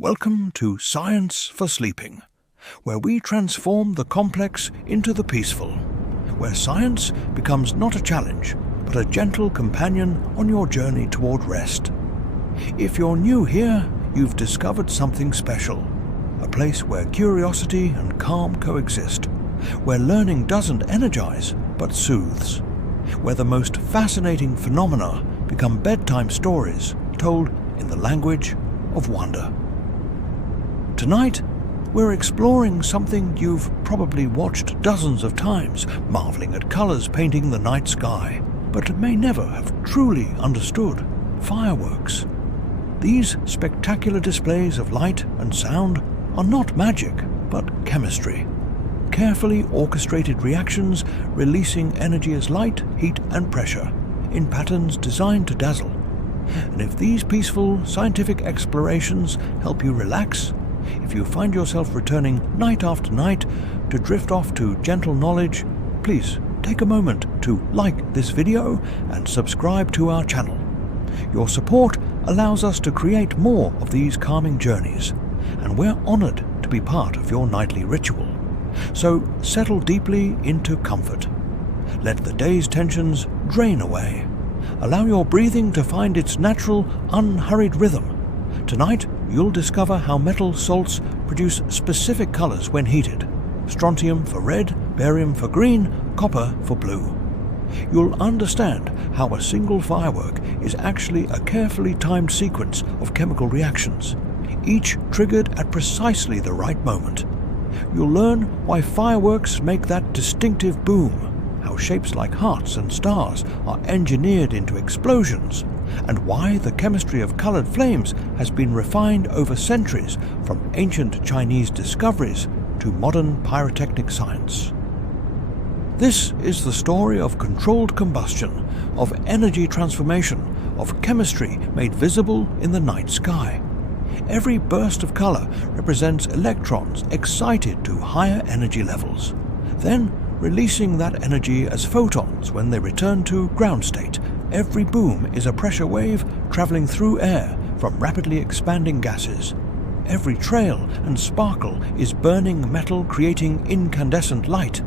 Welcome to Science for Sleeping, where we transform the complex into the peaceful, where science becomes not a challenge, but a gentle companion on your journey toward rest. If you're new here, you've discovered something special, a place where curiosity and calm coexist, where learning doesn't energize, but soothes, where the most fascinating phenomena become bedtime stories told in the language of wonder. Tonight, we're exploring something you've probably watched dozens of times, marveling at colors painting the night sky, but may never have truly understood: fireworks. These spectacular displays of light and sound are not magic, but chemistry. Carefully orchestrated reactions releasing energy as light, heat and pressure in patterns designed to dazzle. And if these peaceful scientific explorations help you relax, if you find yourself returning night after night to drift off to gentle knowledge, please take a moment to like this video and subscribe to our channel. Your support allows us to create more of these calming journeys, and we're honored to be part of your nightly ritual. So settle deeply into comfort. Let the day's tensions drain away. Allow your breathing to find its natural, unhurried rhythm. Tonight, you'll discover how metal salts produce specific colors when heated: strontium for red, barium for green, copper for blue. You'll understand how a single firework is actually a carefully timed sequence of chemical reactions, each triggered at precisely the right moment. You'll learn why fireworks make that distinctive boom, how shapes like hearts and stars are engineered into explosions, and why the chemistry of colored flames has been refined over centuries, from ancient Chinese discoveries to modern pyrotechnic science. This is the story of controlled combustion, of energy transformation, of chemistry made visible in the night sky. Every burst of color represents electrons excited to higher energy levels, then releasing that energy as photons when they return to ground state. Every boom is a pressure wave traveling through air from rapidly expanding gases. Every trail and sparkle is burning metal, creating incandescent light.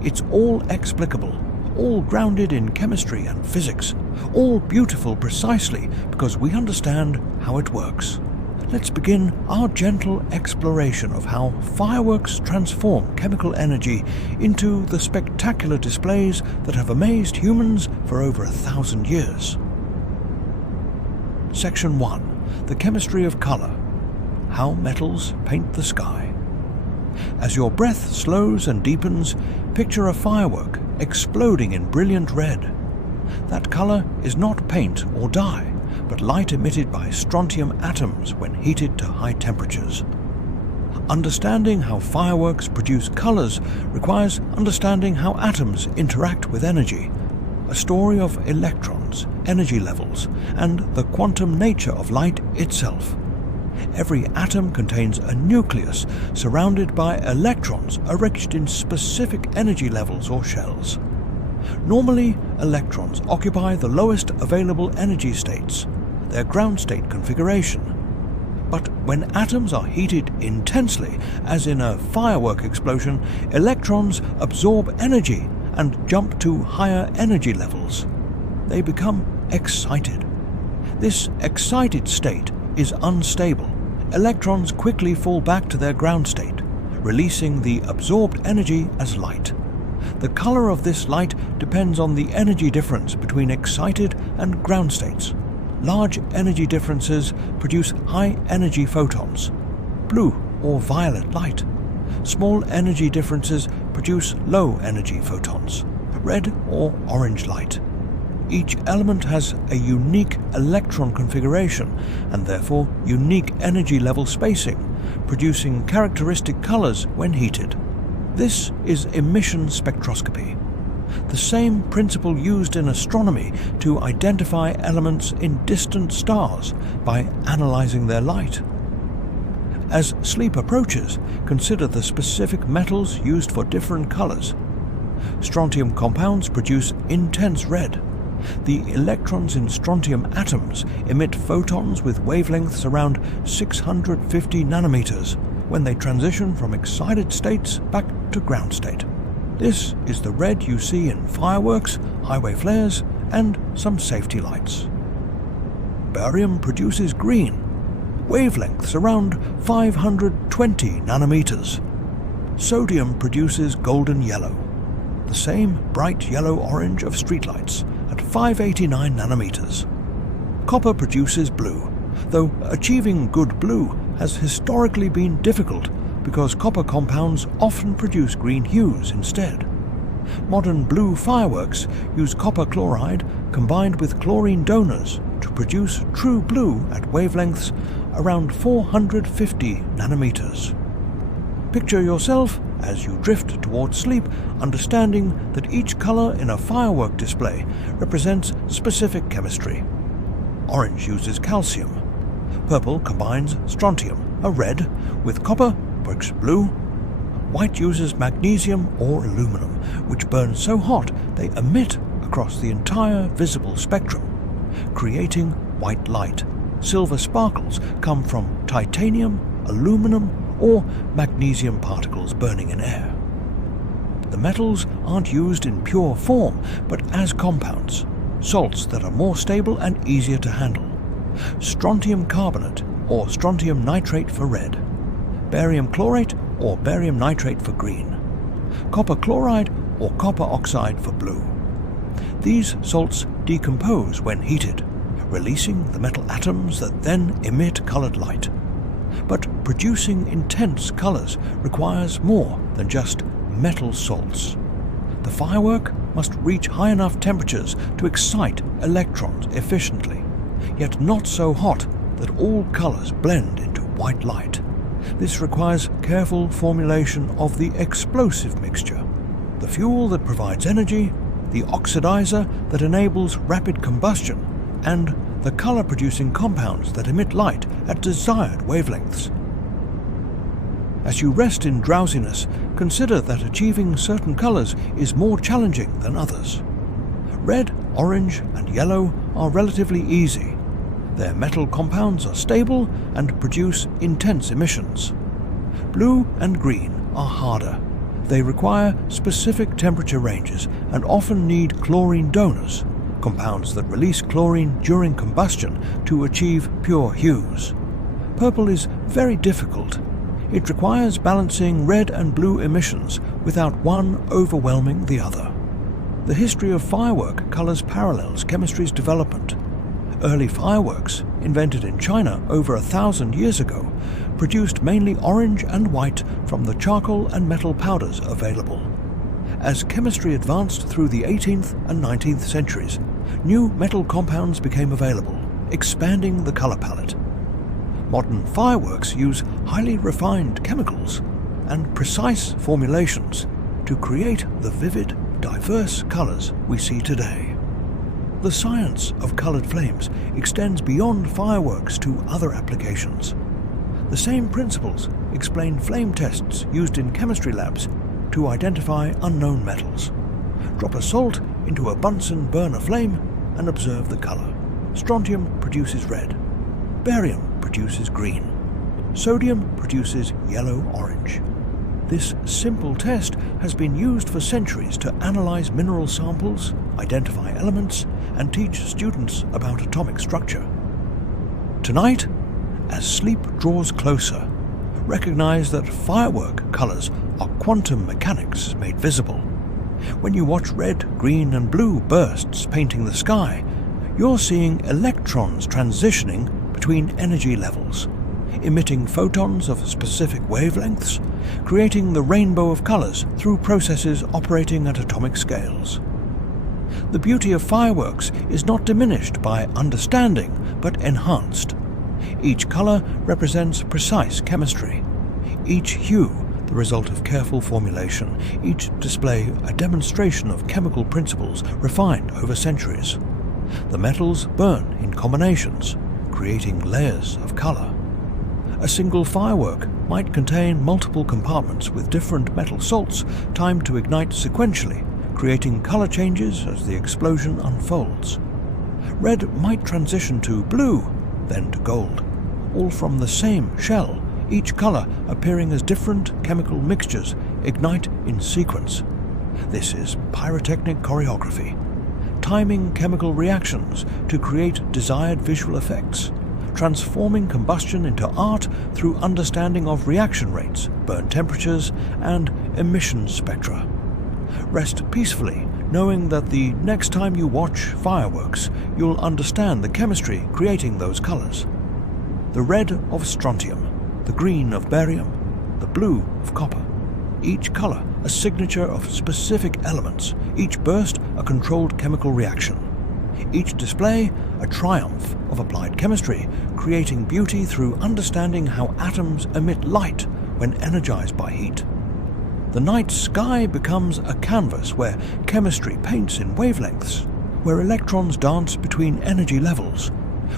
It's all explicable, all grounded in chemistry and physics, all beautiful precisely because we understand how it works. Let's begin our gentle exploration of how fireworks transform chemical energy into the spectacular displays that have amazed humans for over 1,000 years. Section 1. The chemistry of color. How metals paint the sky. As your breath slows and deepens, picture a firework exploding in brilliant red. That color is not paint or dye, but light emitted by strontium atoms when heated to high temperatures. Understanding how fireworks produce colors requires understanding how atoms interact with energy, a story of electrons, energy levels, and the quantum nature of light itself. Every atom contains a nucleus surrounded by electrons arranged in specific energy levels or shells. Normally, electrons occupy the lowest available energy states, their ground state configuration. But when atoms are heated intensely, as in a firework explosion, electrons absorb energy and jump to higher energy levels. They become excited. This excited state is unstable. Electrons quickly fall back to their ground state, releasing the absorbed energy as light. The color of this light depends on the energy difference between excited and ground states. Large energy differences produce high-energy photons, blue or violet light. Small energy differences produce low-energy photons, red or orange light. Each element has a unique electron configuration and therefore unique energy level spacing, producing characteristic colors when heated. This is emission spectroscopy, the same principle used in astronomy to identify elements in distant stars by analyzing their light. As sleep approaches, consider the specific metals used for different colors. Strontium compounds produce intense red. The electrons in strontium atoms emit photons with wavelengths around 650 nanometers when they transition from excited states back to ground state. This is the red you see in fireworks, highway flares, and some safety lights. Barium produces green, wavelengths around 520 nanometers. Sodium produces golden yellow, the same bright yellow-orange of streetlights at 589 nanometers. Copper produces blue, though achieving good blue has historically been difficult because copper compounds often produce green hues instead. Modern blue fireworks use copper chloride combined with chlorine donors to produce true blue at wavelengths around 450 nanometers. Picture yourself as you drift towards sleep, understanding that each color in a firework display represents specific chemistry. Orange uses calcium. Purple combines strontium, a red, with copper, works blue. White uses magnesium or aluminum, which burn so hot they emit across the entire visible spectrum, creating white light. Silver sparkles come from titanium, aluminum, or magnesium particles burning in air. The metals aren't used in pure form, but as compounds, salts that are more stable and easier to handle. Strontium carbonate or strontium nitrate for red, barium chlorate or barium nitrate for green, copper chloride or copper oxide for blue. These salts decompose when heated, releasing the metal atoms that then emit colored light. But producing intense colors requires more than just metal salts. The firework must reach high enough temperatures to excite electrons efficiently, yet not so hot that all colors blend into white light. This requires careful formulation of the explosive mixture, the fuel that provides energy, the oxidizer that enables rapid combustion, and the color-producing compounds that emit light at desired wavelengths. As you rest in drowsiness, consider that achieving certain colors is more challenging than others. Red, orange, and yellow are relatively easy. Their metal compounds are stable and produce intense emissions. Blue and green are harder. They require specific temperature ranges and often need chlorine donors, compounds that release chlorine during combustion to achieve pure hues. Purple is very difficult. It requires balancing red and blue emissions without one overwhelming the other. The history of firework colors parallels chemistry's development. Early fireworks, invented in China over 1,000 years ago, produced mainly orange and white from the charcoal and metal powders available. As chemistry advanced through the 18th and 19th centuries, new metal compounds became available, expanding the color palette. Modern fireworks use highly refined chemicals and precise formulations to create the vivid, diverse colors we see today. The science of colored flames extends beyond fireworks to other applications. The same principles explain flame tests used in chemistry labs to identify unknown metals. Drop a salt into a Bunsen burner flame and observe the color. Strontium produces red. Barium produces green. Sodium produces yellow-orange. This simple test has been used for centuries to analyze mineral samples, identify elements, and teach students about atomic structure. Tonight, as sleep draws closer, recognize that firework colors are quantum mechanics made visible. When you watch red, green, and blue bursts painting the sky, you're seeing electrons transitioning between energy levels, emitting photons of specific wavelengths, creating the rainbow of colors through processes operating at atomic scales. The beauty of fireworks is not diminished by understanding, but enhanced. Each color represents precise chemistry. Each hue, the result of careful formulation. Each display, a demonstration of chemical principles refined over centuries. The metals burn in combinations, creating layers of color. A single firework might contain multiple compartments with different metal salts timed to ignite sequentially, creating color changes as the explosion unfolds. Red might transition to blue, then to gold, all from the same shell, each color appearing as different chemical mixtures ignite in sequence. This is pyrotechnic choreography, timing chemical reactions to create desired visual effects, transforming combustion into art through understanding of reaction rates, burn temperatures, and emission spectra. Rest peacefully, knowing that the next time you watch fireworks, you'll understand the chemistry creating those colors. The red of strontium, the green of barium, the blue of copper. Each color a signature of specific elements, each burst a controlled chemical reaction. Each display a triumph of applied chemistry, creating beauty through understanding how atoms emit light when energized by heat. The night sky becomes a canvas where chemistry paints in wavelengths, where electrons dance between energy levels,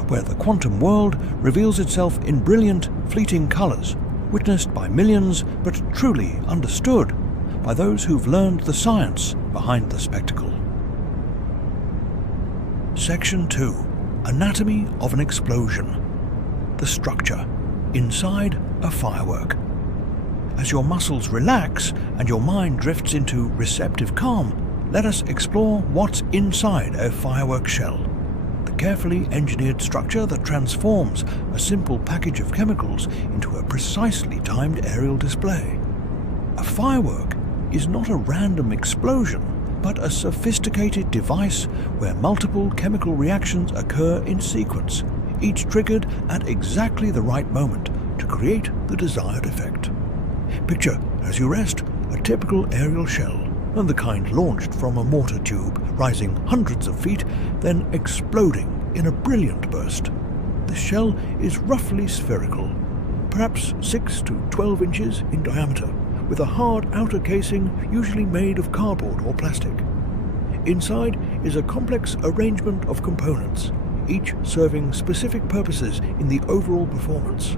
where the quantum world reveals itself in brilliant, fleeting colors, witnessed by millions but truly understood by those who've learned the science behind the spectacle. Section 2. Anatomy of an explosion. The structure inside a firework. As your muscles relax and your mind drifts into receptive calm, let us explore what's inside a firework shell. The carefully engineered structure that transforms a simple package of chemicals into a precisely timed aerial display. A firework is not a random explosion, but a sophisticated device where multiple chemical reactions occur in sequence, each triggered at exactly the right moment to create the desired effect. Picture, as you rest, a typical aerial shell, and the kind launched from a mortar tube, rising hundreds of feet, then exploding in a brilliant burst. The shell is roughly spherical, perhaps 6 to 12 inches in diameter, with a hard outer casing usually made of cardboard or plastic. Inside is a complex arrangement of components, each serving specific purposes in the overall performance.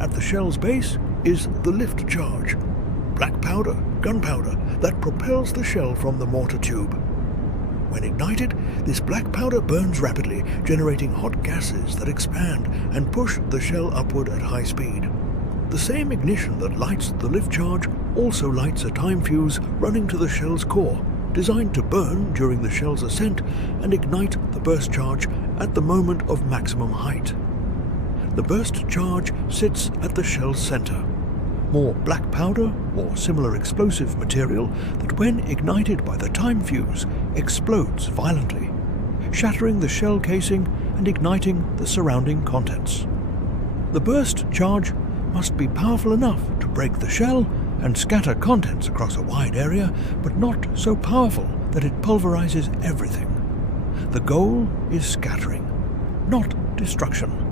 At the shell's base is the lift charge, black powder, gunpowder, that propels the shell from the mortar tube. When ignited, this black powder burns rapidly, generating hot gases that expand and push the shell upward at high speed. The same ignition that lights the lift charge also lights a time fuse running to the shell's core, designed to burn during the shell's ascent and ignite the burst charge at the moment of maximum height. The burst charge sits at the shell's center. More black powder or similar explosive material that, when ignited by the time fuse, explodes violently, shattering the shell casing and igniting the surrounding contents. The burst charge must be powerful enough to break the shell and scatter contents across a wide area, but not so powerful that it pulverizes everything. The goal is scattering, not destruction.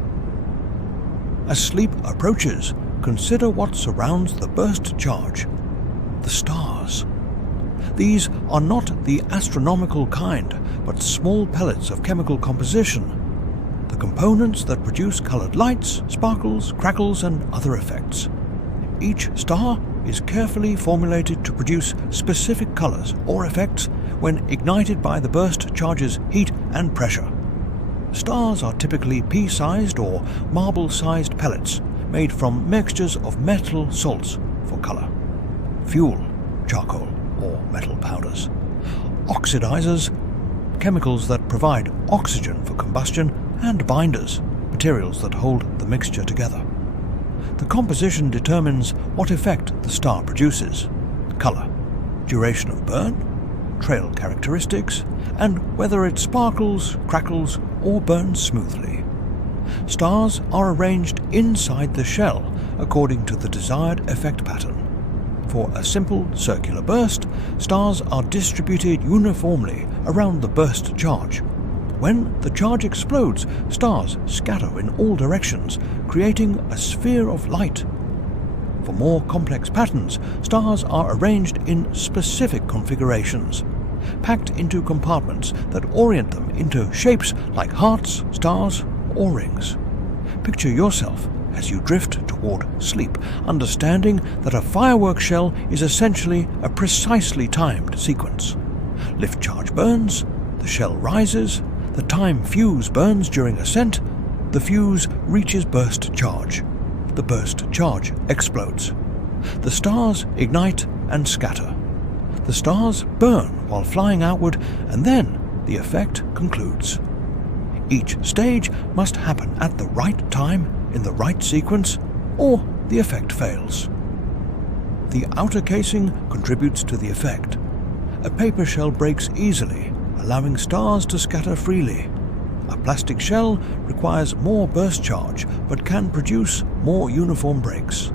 As sleep approaches, consider what surrounds the burst charge: the stars. These are not the astronomical kind, but small pellets of chemical composition, the components that produce colored lights, sparkles, crackles, and other effects. Each star is carefully formulated to produce specific colors or effects when ignited by the burst charge's heat and pressure. Stars are typically pea-sized or marble-sized pellets made from mixtures of metal salts for color, fuel, charcoal, or metal powders, oxidizers, chemicals that provide oxygen for combustion, and binders, materials that hold the mixture together. The composition determines what effect the star produces: color, duration of burn, trail characteristics, and whether it sparkles, crackles, or burns smoothly. Stars are arranged inside the shell according to the desired effect pattern. For a simple circular burst, stars are distributed uniformly around the burst charge. When the charge explodes, stars scatter in all directions, creating a sphere of light. For more complex patterns, stars are arranged in specific configurations, packed into compartments that orient them into shapes like hearts, stars, or rings. Picture yourself as you drift toward sleep, understanding that a firework shell is essentially a precisely timed sequence. Lift charge burns, the shell rises, the time fuse burns during ascent, the fuse reaches burst charge. The burst charge explodes. The stars ignite and scatter. The stars burn while flying outward, and then the effect concludes. Each stage must happen at the right time, in the right sequence, or the effect fails. The outer casing contributes to the effect. A paper shell breaks easily, allowing stars to scatter freely. A plastic shell requires more burst charge, but can produce more uniform breaks.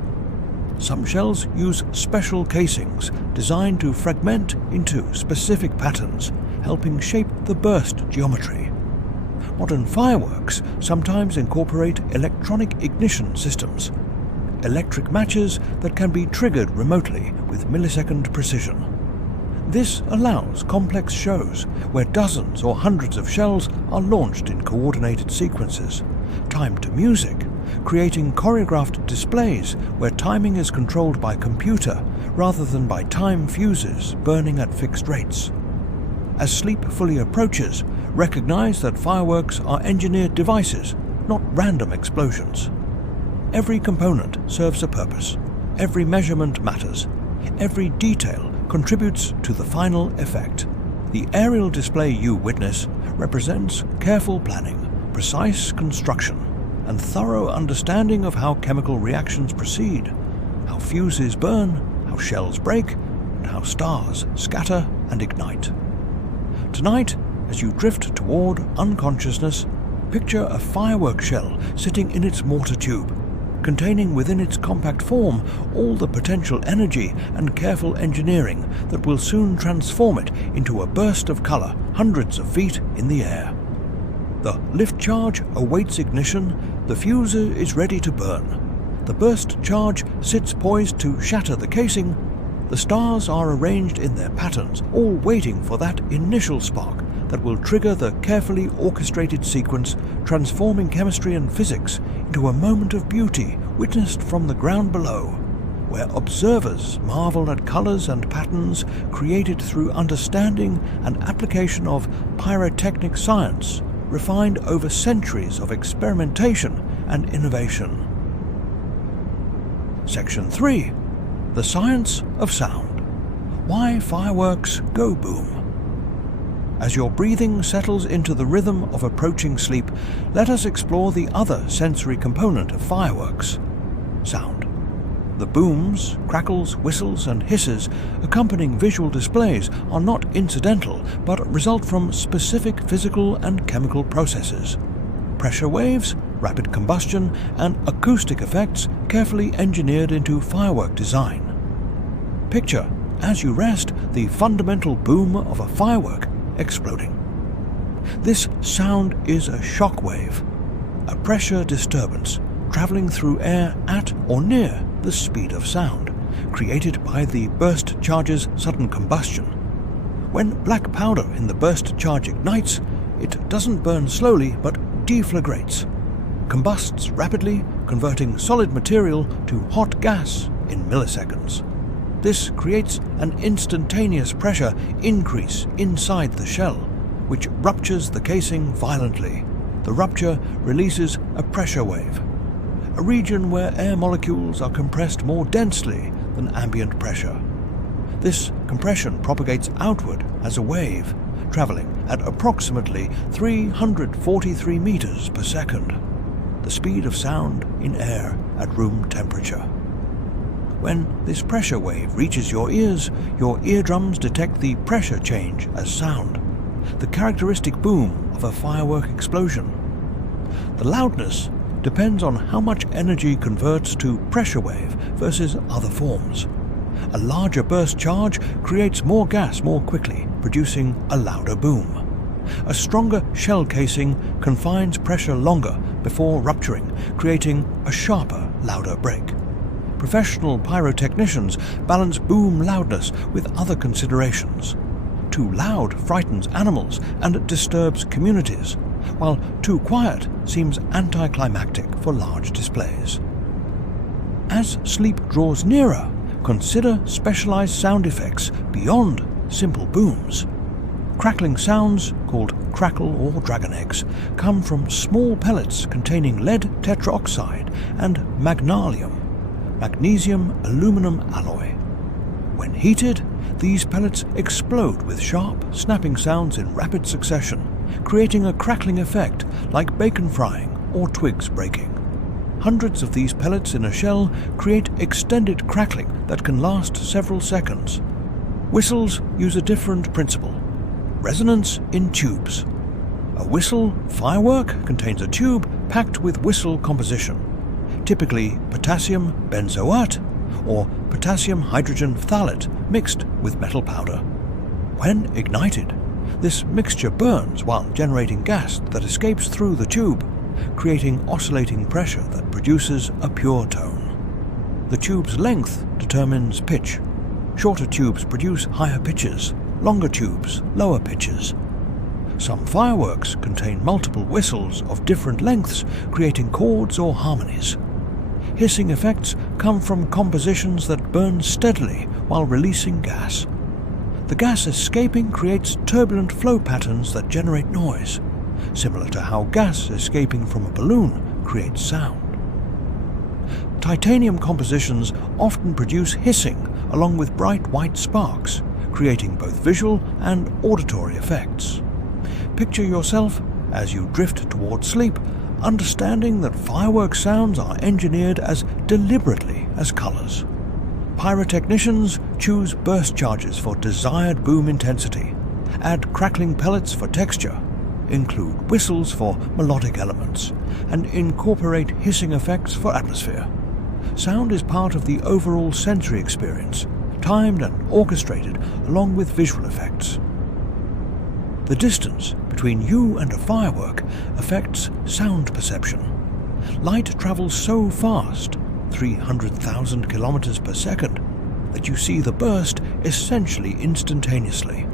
Some shells use special casings designed to fragment into specific patterns, helping shape the burst geometry. Modern fireworks sometimes incorporate electronic ignition systems, electric matches that can be triggered remotely with millisecond precision. This allows complex shows where dozens or hundreds of shells are launched in coordinated sequences, timed to music, creating choreographed displays where timing is controlled by computer rather than by time fuses burning at fixed rates. As sleep fully approaches, recognize that fireworks are engineered devices, not random explosions. Every component serves a purpose. Every measurement matters. Every detail contributes to the final effect. The aerial display you witness represents careful planning, precise construction, and thorough understanding of how chemical reactions proceed, how fuses burn, how shells break, and how stars scatter and ignite. Tonight, as you drift toward unconsciousness, picture a firework shell sitting in its mortar tube, containing within its compact form all the potential energy and careful engineering that will soon transform it into a burst of color hundreds of feet in the air. The lift charge awaits ignition, the fuser is ready to burn. The burst charge sits poised to shatter the casing. The stars are arranged in their patterns, all waiting for that initial spark that will trigger the carefully orchestrated sequence, transforming chemistry and physics into a moment of beauty witnessed from the ground below, where observers marvel at colors and patterns created through understanding and application of pyrotechnic science, refined over centuries of experimentation and innovation. Section 3. The Science of Sound. Why fireworks go boom. As your breathing settles into the rhythm of approaching sleep, let us explore the other sensory component of fireworks: sound. The booms, crackles, whistles, and hisses accompanying visual displays are not incidental, but result from specific physical and chemical processes. Pressure waves, rapid combustion, and acoustic effects carefully engineered into firework design. Picture, as you rest, the fundamental boom of a firework exploding. This sound is a shock wave, a pressure disturbance traveling through air at or near the speed of sound, created by the burst charge's sudden combustion. When black powder in the burst charge ignites, it doesn't burn slowly but deflagrates, combusts rapidly, converting solid material to hot gas in milliseconds. This creates an instantaneous pressure increase inside the shell, which ruptures the casing violently. The rupture releases a pressure wave, a region where air molecules are compressed more densely than ambient pressure. This compression propagates outward as a wave, traveling at approximately 343 meters per second, the speed of sound in air at room temperature. When this pressure wave reaches your eardrums detect the pressure change as sound, the characteristic boom of a firework explosion. The loudness depends on how much energy converts to pressure wave versus other forms. A larger burst charge creates more gas more quickly, producing a louder boom. A stronger shell casing confines pressure longer before rupturing, creating a sharper, louder break. Professional pyrotechnicians balance boom loudness with other considerations. Too loud frightens animals and disturbs communities, while too quiet seems anticlimactic for large displays. As sleep draws nearer, consider specialized sound effects beyond simple booms. Crackling sounds, called crackle or dragon eggs, come from small pellets containing lead tetroxide and magnesium aluminum alloy. When heated, these pellets explode with sharp, snapping sounds in rapid succession, creating a crackling effect like bacon frying or twigs breaking. Hundreds of these pellets in a shell create extended crackling that can last several seconds. Whistles use a different principle: resonance in tubes. A whistle firework contains a tube packed with whistle composition, typically potassium benzoate or potassium hydrogen phthalate mixed with metal powder. When ignited, this mixture burns while generating gas that escapes through the tube, creating oscillating pressure that produces a pure tone. The tube's length determines pitch. Shorter tubes produce higher pitches, longer tubes lower pitches. Some fireworks contain multiple whistles of different lengths, creating chords or harmonies. Hissing effects come from compositions that burn steadily while releasing gas. The gas escaping creates turbulent flow patterns that generate noise, similar to how gas escaping from a balloon creates sound. Titanium compositions often produce hissing along with bright white sparks, creating both visual and auditory effects. Picture yourself, as you drift toward sleep, understanding that firework sounds are engineered as deliberately as colors. Pyrotechnicians choose burst charges for desired boom intensity, add crackling pellets for texture, include whistles for melodic elements, and incorporate hissing effects for atmosphere. Sound is part of the overall sensory experience, timed and orchestrated along with visual effects. The distance between you and a firework affects sound perception. Light travels so fast, 300,000 kilometers per second, that you see the burst essentially instantaneously.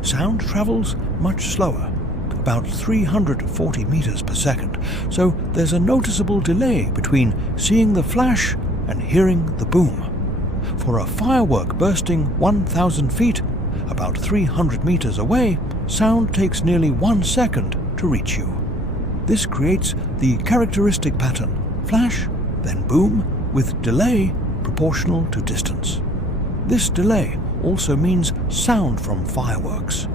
Sound travels much slower, about 340 meters per second, so there's a noticeable delay between seeing the flash and hearing the boom. For a firework bursting 1,000 feet, about 300 meters away, sound takes nearly 1 second to reach you. This creates the characteristic pattern: flash, then boom, with delay proportional to distance. This delay also means sound from fireworks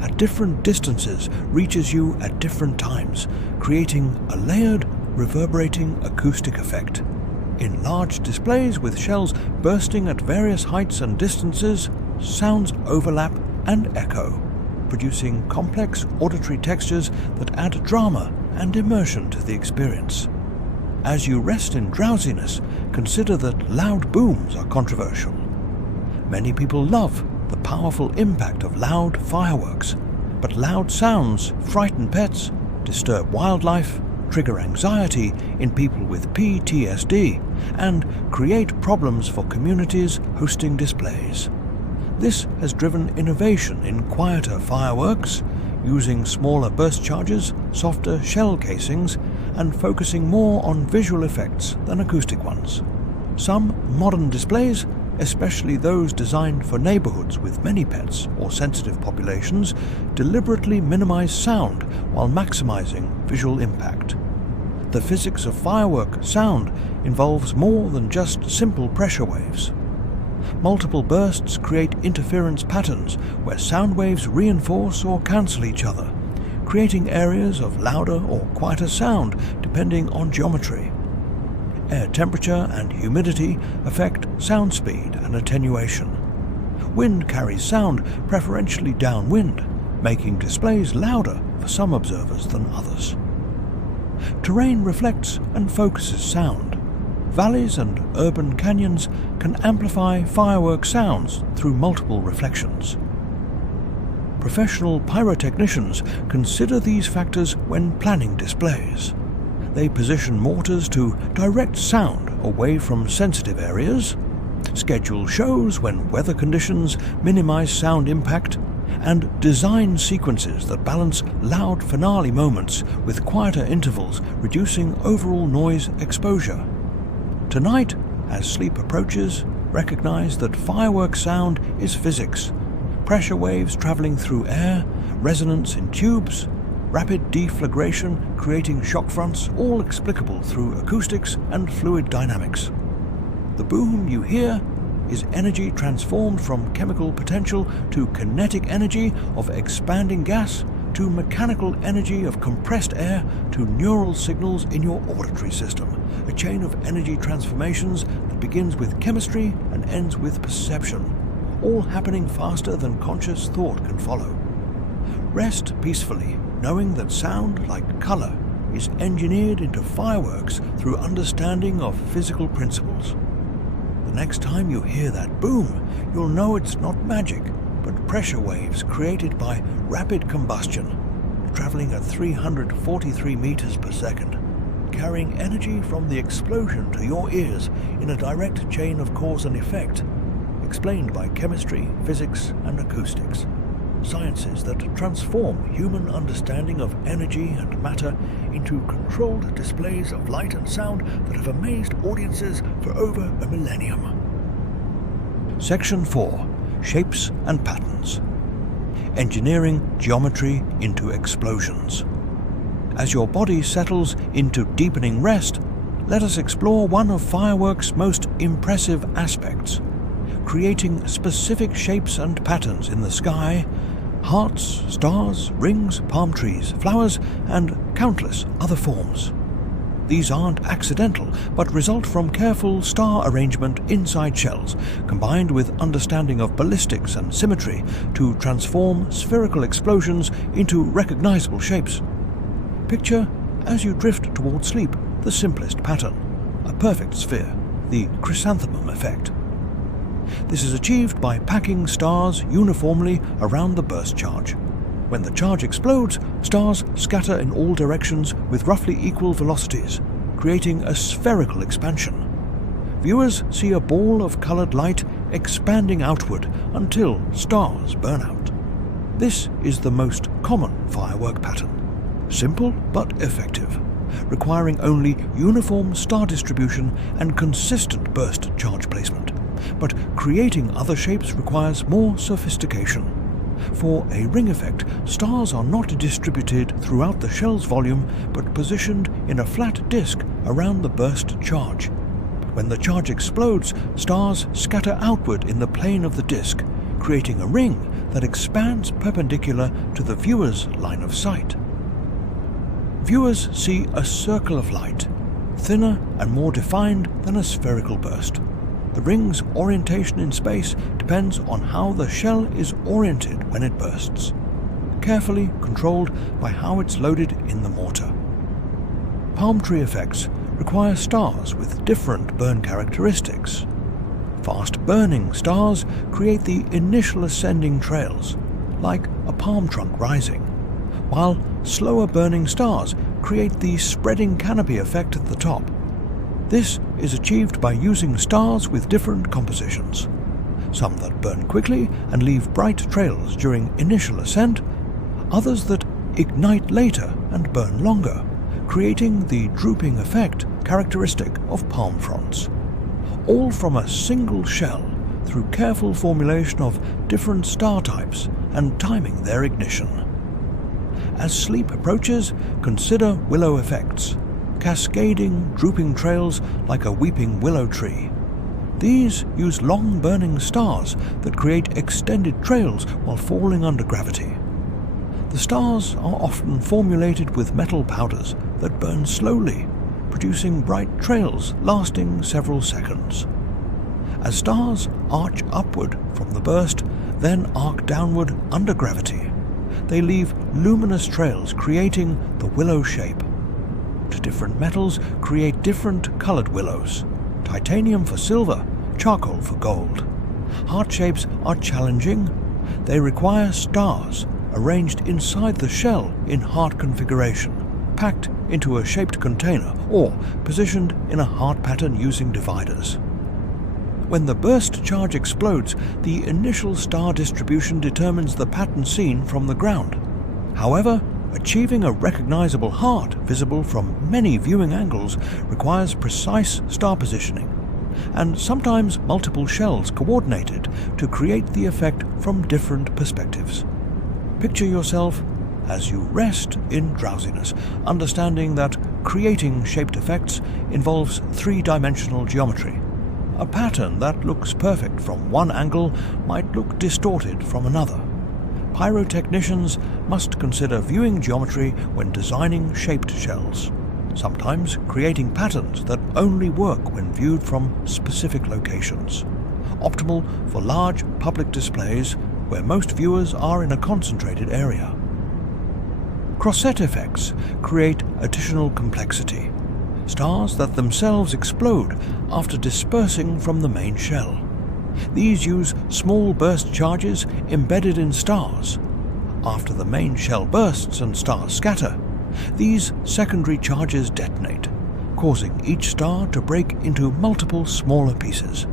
at different distances reaches you at different times, creating a layered, reverberating acoustic effect. In large displays with shells bursting at various heights and distances, sounds overlap and echo, producing complex auditory textures that add drama and immersion to the experience. As you rest in drowsiness, consider that loud booms are controversial. Many people love the powerful impact of loud fireworks, but loud sounds frighten pets, disturb wildlife, trigger anxiety in people with PTSD, and create problems for communities hosting displays. This has driven innovation in quieter fireworks, using smaller burst charges, softer shell casings, and focusing more on visual effects than acoustic ones. Some modern displays, especially those designed for neighborhoods with many pets or sensitive populations, deliberately minimize sound while maximizing visual impact. The physics of firework sound involves more than just simple pressure waves. Multiple bursts create interference patterns where sound waves reinforce or cancel each other, creating areas of louder or quieter sound depending on geometry. Air temperature and humidity affect sound speed and attenuation. Wind carries sound preferentially downwind, making displays louder for some observers than others. Terrain reflects and focuses sound. Valleys and urban canyons can amplify firework sounds through multiple reflections. Professional pyrotechnicians consider these factors when planning displays. They position mortars to direct sound away from sensitive areas, schedule shows when weather conditions minimize sound impact, and design sequences that balance loud finale moments with quieter intervals, reducing overall noise exposure. Tonight, as sleep approaches, recognize that firework sound is physics. Pressure waves traveling through air, resonance in tubes, rapid deflagration creating shock fronts, all explicable through acoustics and fluid dynamics. The boom you hear is energy transformed from chemical potential to kinetic energy of expanding gas to mechanical energy of compressed air to neural signals in your auditory system, a chain of energy transformations that begins with chemistry and ends with perception, all happening faster than conscious thought can follow. Rest peacefully, knowing that sound, like color, is engineered into fireworks through understanding of physical principles. The next time you hear that boom, you'll know it's not magic, but pressure waves created by rapid combustion, traveling at 343 meters per second, carrying energy from the explosion to your ears in a direct chain of cause and effect, explained by chemistry, physics, and acoustics. Sciences that transform human understanding of energy and matter into controlled displays of light and sound that have amazed audiences for over a millennium. Section 4. Shapes and Patterns. Engineering geometry into explosions. As your body settles into deepening rest, let us explore one of fireworks' most impressive aspects: creating specific shapes and patterns in the sky, hearts, stars, rings, palm trees, flowers, and countless other forms. These aren't accidental, but result from careful star arrangement inside shells, combined with understanding of ballistics and symmetry to transform spherical explosions into recognizable shapes. Picture, as you drift toward sleep, the simplest pattern: a perfect sphere, the chrysanthemum effect. This is achieved by packing stars uniformly around the burst charge. When the charge explodes, stars scatter in all directions with roughly equal velocities, creating a spherical expansion. Viewers see a ball of colored light expanding outward until stars burn out. This is the most common firework pattern. Simple but effective, requiring only uniform star distribution and consistent burst charge placement. But creating other shapes requires more sophistication. For a ring effect, stars are not distributed throughout the shell's volume, but positioned in a flat disk around the burst charge. When the charge explodes, stars scatter outward in the plane of the disk, creating a ring that expands perpendicular to the viewer's line of sight. Viewers see a circle of light, thinner and more defined than a spherical burst. The ring's orientation in space depends on how the shell is oriented when it bursts, carefully controlled by how it's loaded in the mortar. Palm tree effects require stars with different burn characteristics. Fast-burning stars create the initial ascending trails, like a palm trunk rising, while slower-burning stars create the spreading canopy effect at the top. This is achieved by using stars with different compositions, some that burn quickly and leave bright trails during initial ascent, others that ignite later and burn longer, creating the drooping effect characteristic of palm fronds. All from a single shell through careful formulation of different star types and timing their ignition. As sleep approaches, consider willow effects, cascading, drooping trails like a weeping willow tree. These use long burning stars that create extended trails while falling under gravity. The stars are often formulated with metal powders that burn slowly, producing bright trails lasting several seconds. As stars arch upward from the burst, then arc downward under gravity, they leave luminous trails creating the willow shape. Different metals create different colored willows: titanium for silver, charcoal for gold. Heart shapes are challenging. They require stars arranged inside the shell in heart configuration, packed into a shaped container, or positioned in a heart pattern using dividers. When the burst charge explodes, the initial star distribution determines the pattern seen from the ground. However, achieving a recognizable heart visible from many viewing angles requires precise star positioning, and sometimes multiple shells coordinated to create the effect from different perspectives. Picture yourself as you rest in drowsiness, understanding that creating shaped effects involves three-dimensional geometry. A pattern that looks perfect from one angle might look distorted from another. Pyrotechnicians must consider viewing geometry when designing shaped shells, sometimes creating patterns that only work when viewed from specific locations, optimal for large public displays where most viewers are in a concentrated area. Crossette effects create additional complexity, stars that themselves explode after dispersing from the main shell. These use small burst charges embedded in stars. After the main shell bursts and stars scatter, these secondary charges detonate, causing each star to break into multiple smaller pieces.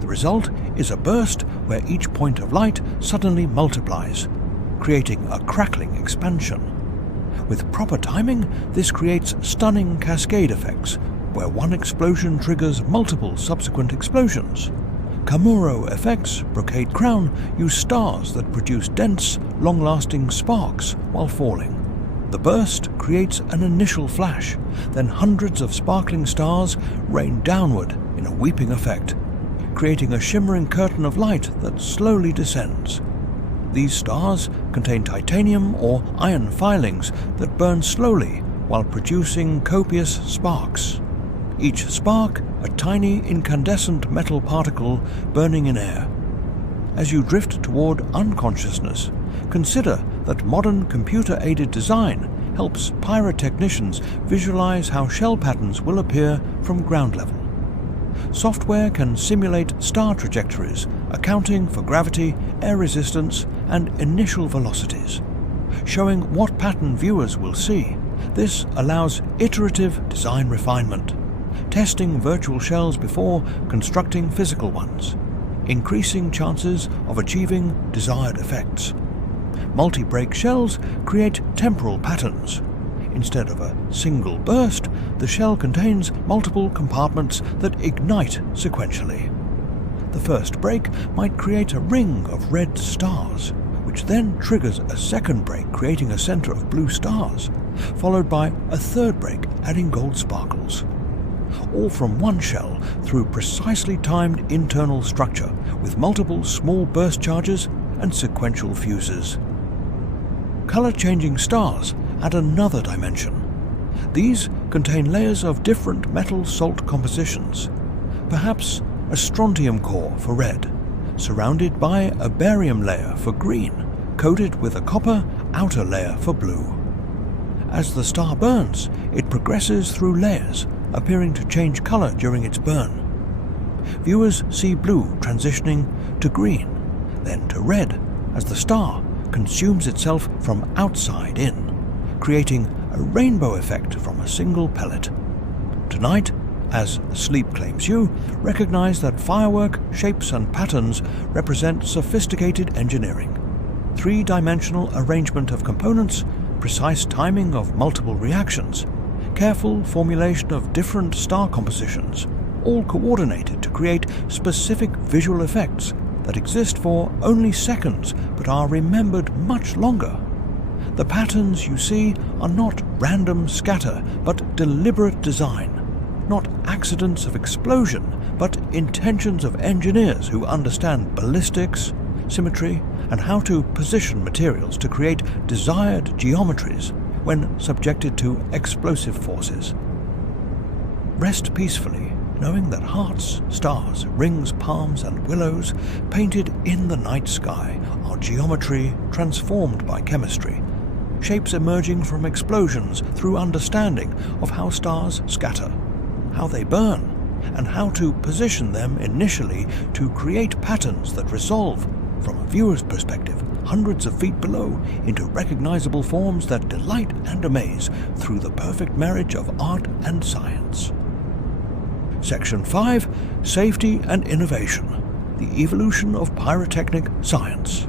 The result is a burst where each point of light suddenly multiplies, creating a crackling expansion. With proper timing, this creates stunning cascade effects, where one explosion triggers multiple subsequent explosions. Kamuro effects, brocade crown, use stars that produce dense, long-lasting sparks while falling. The burst creates an initial flash, then hundreds of sparkling stars rain downward in a weeping effect, creating a shimmering curtain of light that slowly descends. These stars contain titanium or iron filings that burn slowly while producing copious sparks. Each spark a tiny incandescent metal particle burning in air. As you drift toward unconsciousness, consider that modern computer-aided design helps pyrotechnicians visualize how shell patterns will appear from ground level. Software can simulate star trajectories, accounting for gravity, air resistance, and initial velocities, showing what pattern viewers will see. This allows iterative design refinement, testing virtual shells before constructing physical ones, increasing chances of achieving desired effects. Multi-break shells create temporal patterns. Instead of a single burst, the shell contains multiple compartments that ignite sequentially. The first break might create a ring of red stars, which then triggers a second break creating a center of blue stars, followed by a third break adding gold sparkles. All from one shell through precisely timed internal structure with multiple small burst charges and sequential fuses. Color-changing stars add another dimension. These contain layers of different metal-salt compositions, perhaps a strontium core for red, surrounded by a barium layer for green, coated with a copper outer layer for blue. As the star burns, it progresses through layers, appearing to change color during its burn. Viewers see blue transitioning to green, then to red as the star consumes itself from outside in, creating a rainbow effect from a single pellet. Tonight, as sleep claims you, recognize that firework, shapes and patterns represent sophisticated engineering. Three-dimensional arrangement of components, precise timing of multiple reactions, careful formulation of different star compositions, all coordinated to create specific visual effects that exist for only seconds but are remembered much longer. The patterns you see are not random scatter but deliberate design, not accidents of explosion but intentions of engineers who understand ballistics, symmetry, and how to position materials to create desired geometries when subjected to explosive forces. Rest peacefully, knowing that hearts, stars, rings, palms, and willows painted in the night sky are geometry transformed by chemistry, shapes emerging from explosions through understanding of how stars scatter, how they burn, and how to position them initially to create patterns that resolve, from a viewer's perspective, hundreds of feet below into recognizable forms that delight and amaze through the perfect marriage of art and science. Section 5, Safety and Innovation, the Evolution of Pyrotechnic Science.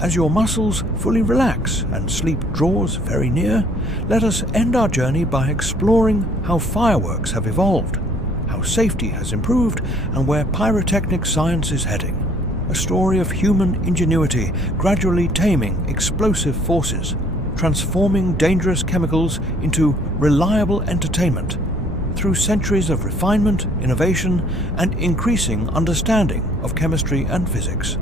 As your muscles fully relax and sleep draws very near, let us end our journey by exploring how fireworks have evolved, how safety has improved, and where pyrotechnic science is heading. A story of human ingenuity gradually taming explosive forces, transforming dangerous chemicals into reliable entertainment through centuries of refinement, innovation, and increasing understanding of chemistry and physics.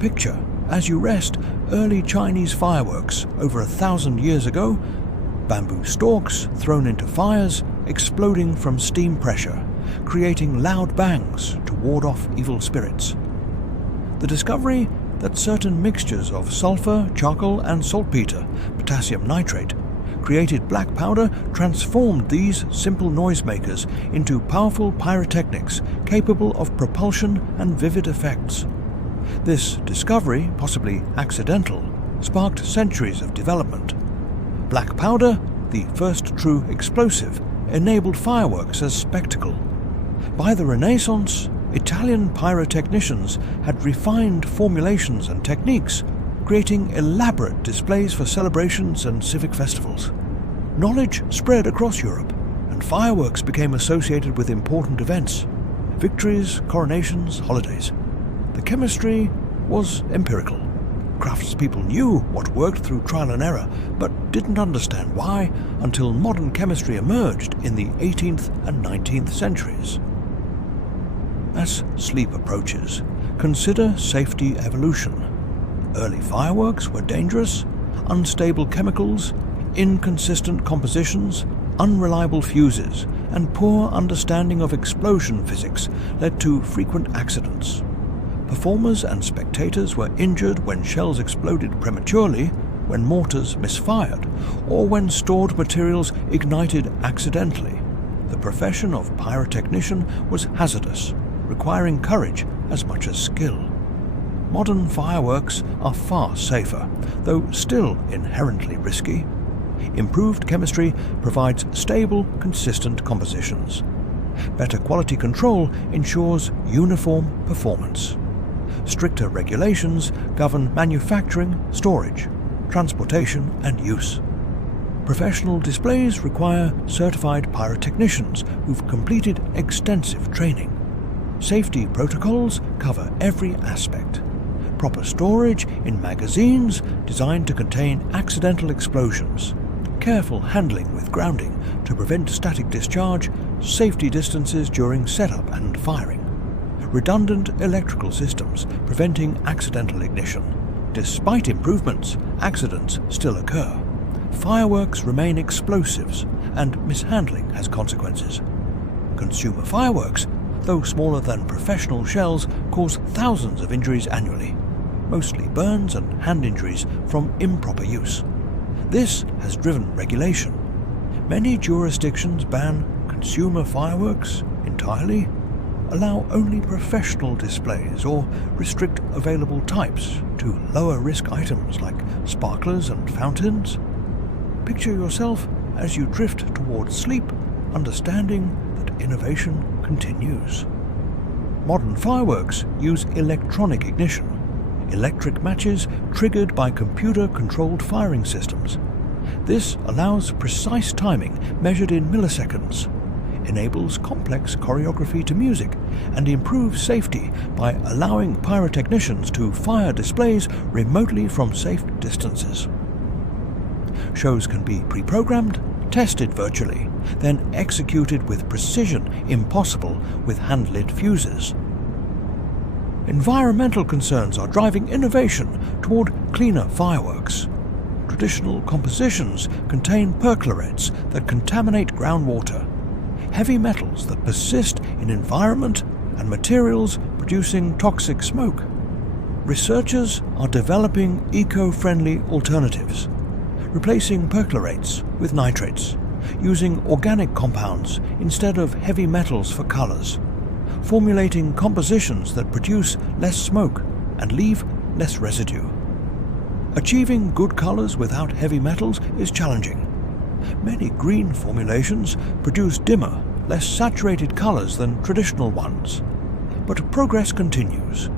Picture, as you rest, early Chinese fireworks over 1,000 years ago, bamboo stalks thrown into fires, exploding from steam pressure, creating loud bangs to ward off evil spirits. The discovery that certain mixtures of sulfur, charcoal, and saltpeter, potassium nitrate, created black powder transformed these simple noisemakers into powerful pyrotechnics capable of propulsion and vivid effects. This discovery, possibly accidental, sparked centuries of development. Black powder, the first true explosive, enabled fireworks as spectacle. By the Renaissance, Italian pyrotechnicians had refined formulations and techniques, creating elaborate displays for celebrations and civic festivals. Knowledge spread across Europe, and fireworks became associated with important events: victories, coronations, holidays. The chemistry was empirical. Craftspeople knew what worked through trial and error, but didn't understand why until modern chemistry emerged in the 18th and 19th centuries. As sleep approaches, consider safety evolution. Early fireworks were dangerous. Unstable chemicals, inconsistent compositions, unreliable fuses, and poor understanding of explosion physics led to frequent accidents. Performers and spectators were injured when shells exploded prematurely, when mortars misfired, or when stored materials ignited accidentally. The profession of pyrotechnician was hazardous, requiring courage as much as skill. Modern fireworks are far safer, though still inherently risky. Improved chemistry provides stable, consistent compositions. Better quality control ensures uniform performance. Stricter regulations govern manufacturing, storage, transportation, and use. Professional displays require certified pyrotechnicians who've completed extensive training. Safety protocols cover every aspect. Proper storage in magazines designed to contain accidental explosions. Careful handling with grounding to prevent static discharge, safety distances during setup and firing. Redundant electrical systems preventing accidental ignition. Despite improvements, accidents still occur. Fireworks remain explosives, and mishandling has consequences. Consumer fireworks, though smaller than professional shells, cause thousands of injuries annually, mostly burns and hand injuries from improper use. This has driven regulation. Many jurisdictions ban consumer fireworks entirely, allow only professional displays, or restrict available types to lower risk items like sparklers and fountains. Picture yourself as you drift towards sleep, understanding that innovation continues. Modern fireworks use electronic ignition, electric matches triggered by computer-controlled firing systems. This allows precise timing measured in milliseconds, enables complex choreography to music, and improves safety by allowing pyrotechnicians to fire displays remotely from safe distances. Shows can be pre-programmed, tested virtually, then executed with precision impossible with hand-lit fuses. Environmental concerns are driving innovation toward cleaner fireworks. Traditional compositions contain perchlorets that contaminate groundwater, heavy metals that persist in environment, and materials producing toxic smoke. Researchers are developing eco-friendly alternatives, replacing perchlorates with nitrates, using organic compounds instead of heavy metals for colors, formulating compositions that produce less smoke and leave less residue. Achieving good colors without heavy metals is challenging. Many green formulations produce dimmer, less saturated colors than traditional ones. But progress continues.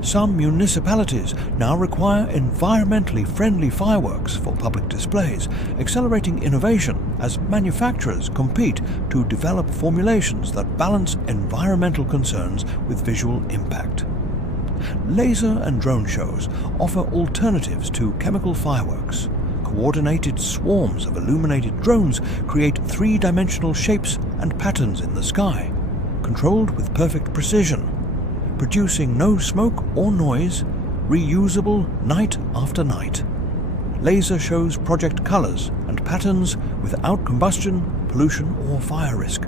Some municipalities now require environmentally friendly fireworks for public displays, accelerating innovation as manufacturers compete to develop formulations that balance environmental concerns with visual impact. Laser and drone shows offer alternatives to chemical fireworks. Coordinated swarms of illuminated drones create three-dimensional shapes and patterns in the sky, controlled with perfect precision, producing no smoke or noise, reusable night after night. Laser shows project colors and patterns without combustion, pollution, or fire risk.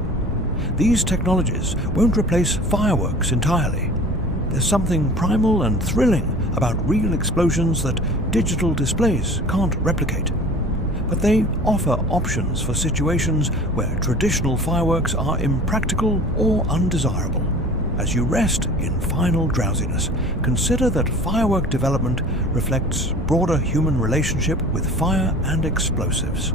These technologies won't replace fireworks entirely. There's something primal and thrilling about real explosions that digital displays can't replicate. But they offer options for situations where traditional fireworks are impractical or undesirable. As you rest in final drowsiness, consider that firework development reflects broader human relationship with fire and explosives.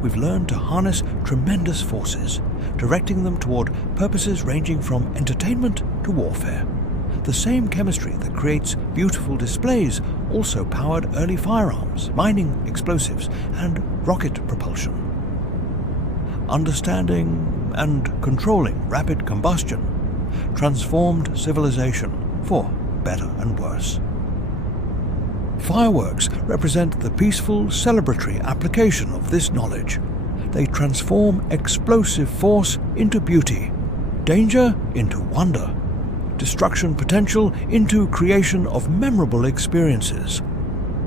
We've learned to harness tremendous forces, directing them toward purposes ranging from entertainment to warfare. The same chemistry that creates beautiful displays also powered early firearms, mining explosives, and rocket propulsion. Understanding and controlling rapid combustion transformed civilization for better and worse. Fireworks represent the peaceful, celebratory application of this knowledge. They transform explosive force into beauty, danger into wonder, destruction potential into creation of memorable experiences.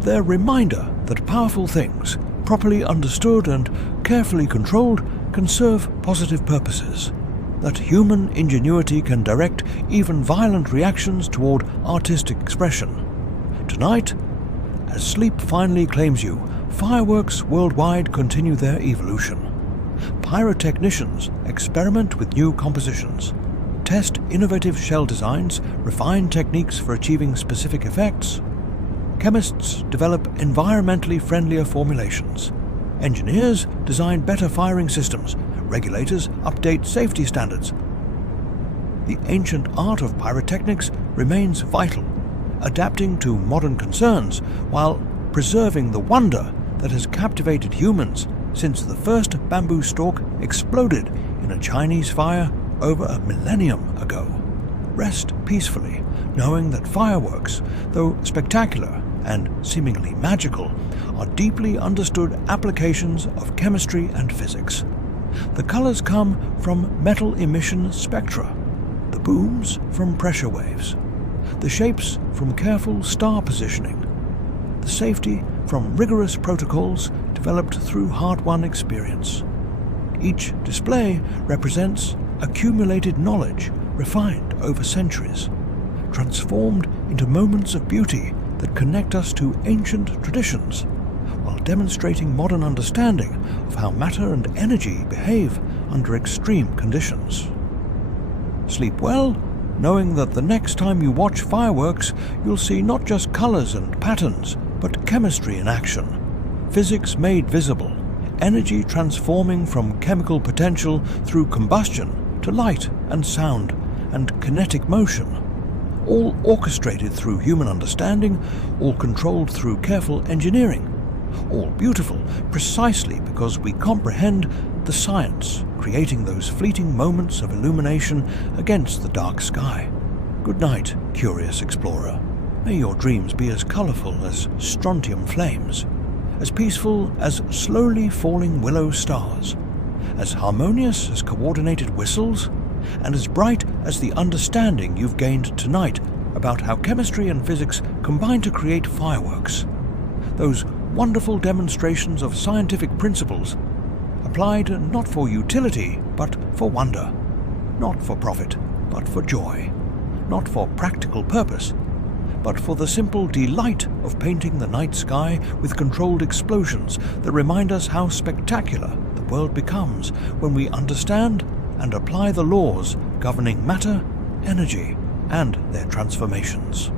They're a reminder that powerful things, properly understood and carefully controlled, can serve positive purposes. That human ingenuity can direct even violent reactions toward artistic expression. Tonight, as sleep finally claims you, fireworks worldwide continue their evolution. Pyrotechnicians experiment with new compositions, test innovative shell designs, refine techniques for achieving specific effects. Chemists develop environmentally friendlier formulations. Engineers design better firing systems. Regulators update safety standards. The ancient art of pyrotechnics remains vital, adapting to modern concerns while preserving the wonder that has captivated humans since the first bamboo stalk exploded in a Chinese fire over a millennium ago. Rest peacefully, knowing that fireworks, though spectacular and seemingly magical, are deeply understood applications of chemistry and physics. The colors come from metal emission spectra, the booms from pressure waves, the shapes from careful star positioning, the safety from rigorous protocols developed through hard-won experience. Each display represents accumulated knowledge refined over centuries, transformed into moments of beauty that connect us to ancient traditions, while demonstrating modern understanding of how matter and energy behave under extreme conditions. Sleep well, knowing that the next time you watch fireworks, you'll see not just colors and patterns, but chemistry in action, physics made visible, energy transforming from chemical potential through combustion to light and sound and kinetic motion, all orchestrated through human understanding, all controlled through careful engineering, all beautiful precisely because we comprehend the science creating those fleeting moments of illumination against the dark sky. Good night, curious explorer. May your dreams be as colorful as strontium flames, as peaceful as slowly falling willow stars, as harmonious as coordinated whistles, and as bright as the understanding you've gained tonight about how chemistry and physics combine to create fireworks. Those wonderful demonstrations of scientific principles applied not for utility but for wonder, not for profit but for joy, not for practical purpose but for the simple delight of painting the night sky with controlled explosions that remind us how spectacular the world becomes when we understand and apply the laws governing matter, energy, and their transformations.